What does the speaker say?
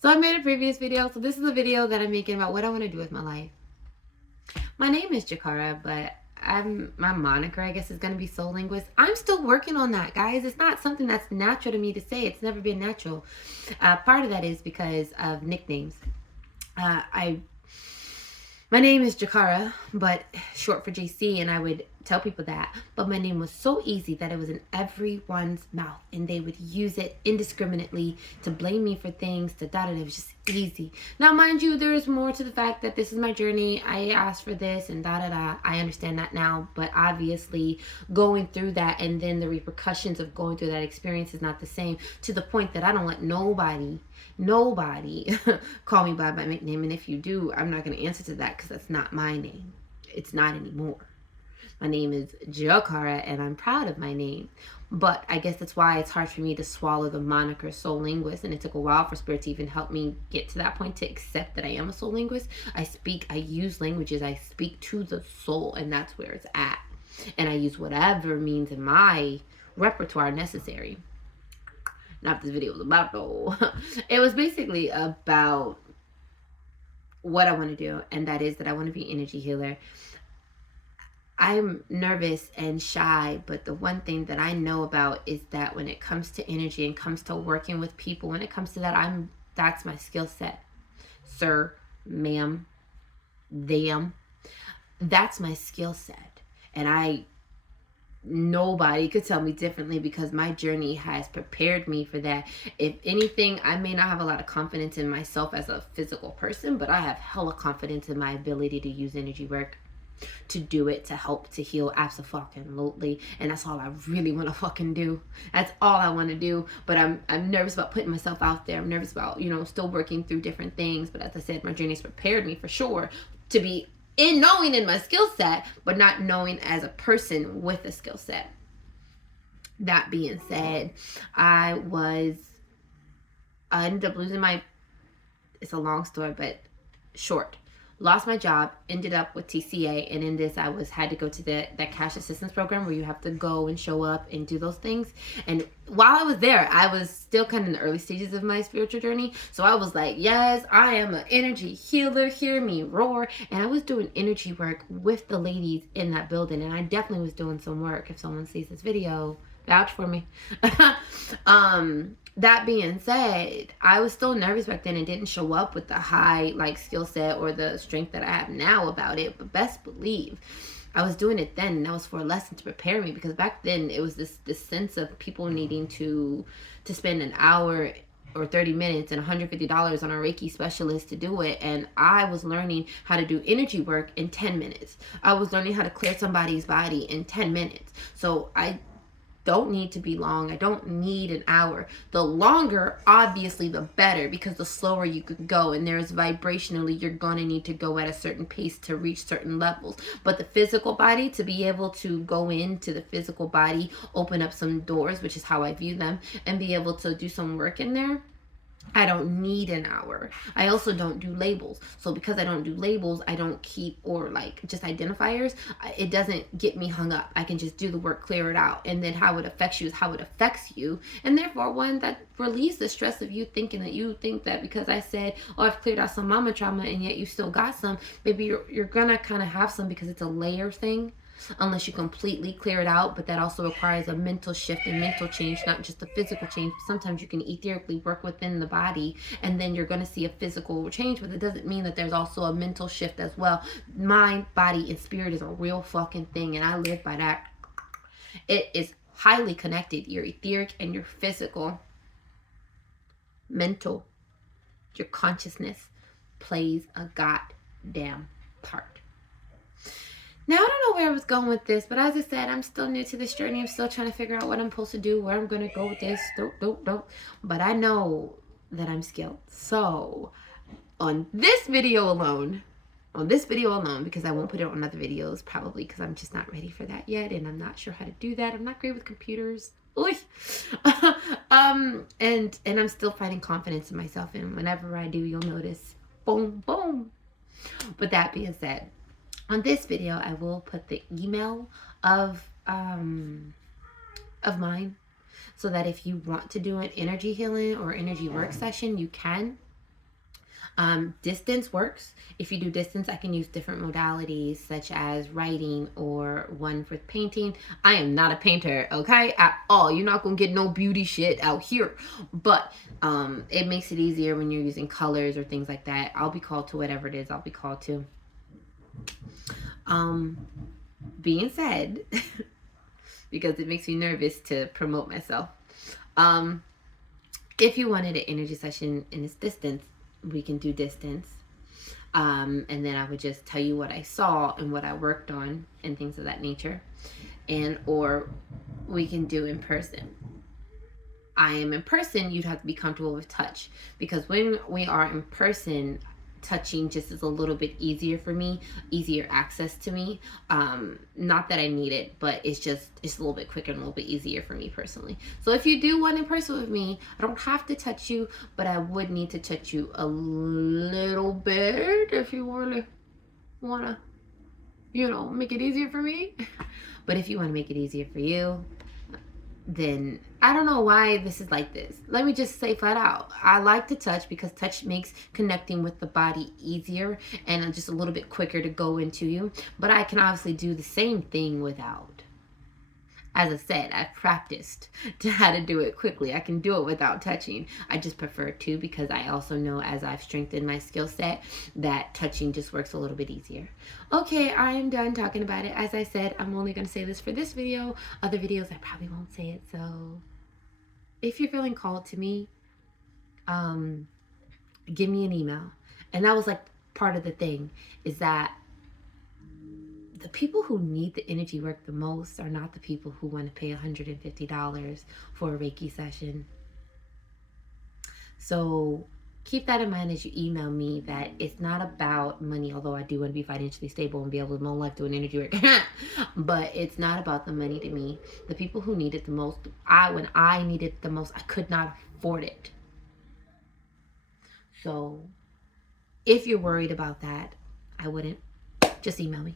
So I made a previous video. So this is a video that I'm making about what I want to do with my life. My name is Jakara, but my moniker, I guess, is going to be Soul Linguist. I'm still working on that, guys. It's not something that's natural to me to say. It's never been natural. Part of that is because of nicknames. I My name is Jakara, but short for JC, and I would tell people that. But my name was so easy that it was in everyone's mouth, and they would use it indiscriminately to blame me for things, to da da. It was just easy. Now, mind you, there is more to the fact that this is my journey. I asked for this, and da da da. I understand that now, but obviously, going through that and then the repercussions of going through that experience is not the same. To the point that I don't let nobody call me by my nickname, and if you do, I'm not going to answer to that because that's not my name. It's not anymore. My name is Jakara, and I'm proud of my name. But I guess that's why it's hard for me to swallow the moniker soul linguist, and it took a while for Spirit to even help me get to that point to accept that I am a soul linguist. I use languages, I speak to the soul, and that's where it's at. And I use whatever means in my repertoire necessary. Not what this video was about though. It was basically about what I want to do, and that is that I want to be an energy healer. I'm nervous and shy, but the one thing that I know about is that when it comes to energy and comes to working with people, when it comes to that, that's my skill set. Sir, ma'am, them. That's my skill set. And nobody could tell me differently because my journey has prepared me for that. If anything, I may not have a lot of confidence in myself as a physical person, but I have hella confidence in my ability to use energy work, to do it, to help, to heal. Absolutely. And that's all I really want to fucking do. That's all I want to do. But I'm nervous about putting myself out there. I'm nervous about, still working through different things. But as I said, my journey's prepared me for sure to be knowing in my skill set, but not knowing as a person with a skill set. That being said, I ended up losing it's a long story, but short. Lost my job, ended up with TCA, and in this I had to go to that cash assistance program where you have to go and show up and do those things. And while I was there, I was still kind of in the early stages of my spiritual journey. So I was like, yes, I am an energy healer, hear me roar. And I was doing energy work with the ladies in that building, and I definitely was doing some work. If someone sees this video, vouch for me. That being said, I was still nervous back then and didn't show up with the high skill set or the strength that I have now about it. But best believe I was doing it then, and that was for a lesson to prepare me, because back then it was this sense of people needing to spend an hour or 30 minutes and $150 on a Reiki specialist to do it. And I was learning how to do energy work in 10 minutes. I was learning how to clear somebody's body in 10 minutes. So I don't need to be long. I don't need an hour. The longer, obviously, the better, because the slower you can go, and there's vibrationally, you're going to need to go at a certain pace to reach certain levels. But the physical body, to be able to go into the physical body, open up some doors, which is how I view them, and be able to do some work in there, I don't need an hour. I also don't do labels. So because I don't do labels, I don't keep, or just identifiers, it doesn't get me hung up. I can just do the work, clear it out. And then how it affects you is how it affects you. And therefore, one, that relieves the stress of you thinking that you think that because I said, oh, I've cleared out some mama trauma, and yet you still got some. Maybe you're going to kind of have some because it's a layer thing, unless you completely clear it out. But that also requires a mental shift and mental change, not just a physical change. Sometimes you can etherically work within the body, and then you're going to see a physical change, but it doesn't mean that there's also a mental shift as well. Mind, body, and spirit is a real fucking thing, and I live by that. It is highly connected. Your etheric and your physical, mental, your consciousness plays a goddamn part. Now, I don't know where I was going with this, but as I said, I'm still new to this journey. I'm still trying to figure out what I'm supposed to do, where I'm going to go with this. But I know that I'm skilled. So, on this video alone, because I won't put it on other videos, probably because I'm just not ready for that yet, and I'm not sure how to do that. I'm not great with computers. And I'm still finding confidence in myself, and whenever I do, you'll notice, boom, boom. But that being said, on this video, I will put the email of mine, so that if you want to do an energy healing or energy work session, you can. Distance works. If you do distance, I can use different modalities such as writing or one with painting. I am not a painter, okay, at all. You're not gonna get no beauty shit out here. But it makes it easier when you're using colors or things like that. I'll be called to whatever it is I'll be called to. Being said, because it makes me nervous to promote myself. If you wanted an energy session in this distance, we can do distance. And then I would just tell you what I saw and what I worked on and things of that nature. And or we can do in person. I am in person, you'd have to be comfortable with touch, because when we are in person, touching just is a little bit easier for me, easier access to me. Not that I need it, but it's a little bit quicker and a little bit easier for me personally. So if you do one in person with me, I don't have to touch you, but I would need to touch you a little bit if you really want to, make it easier for me. But if you want to make it easier for you, then I don't know why this is like this. Let me just say flat out, I like to touch because touch makes connecting with the body easier and just a little bit quicker to go into you. But I can obviously do the same thing without. As I said, I've practiced to how to do it quickly. I can do it without touching. I just prefer to, because I also know as I've strengthened my skill set that touching just works a little bit easier. Okay, I am done talking about it. As I said, I'm only going to say this for this video. Other videos, I probably won't say it. So if you're feeling called to me, give me an email. And that was like part of the thing, is that the people who need the energy work the most are not the people who want to pay $150 for a Reiki session. So keep that in mind as you email me, that it's not about money, although I do want to be financially stable and be able to live my own life doing energy work. But it's not about the money to me. The people who need it the most, when I needed it the most, I could not afford it. So if you're worried about that, I wouldn't. Just email me.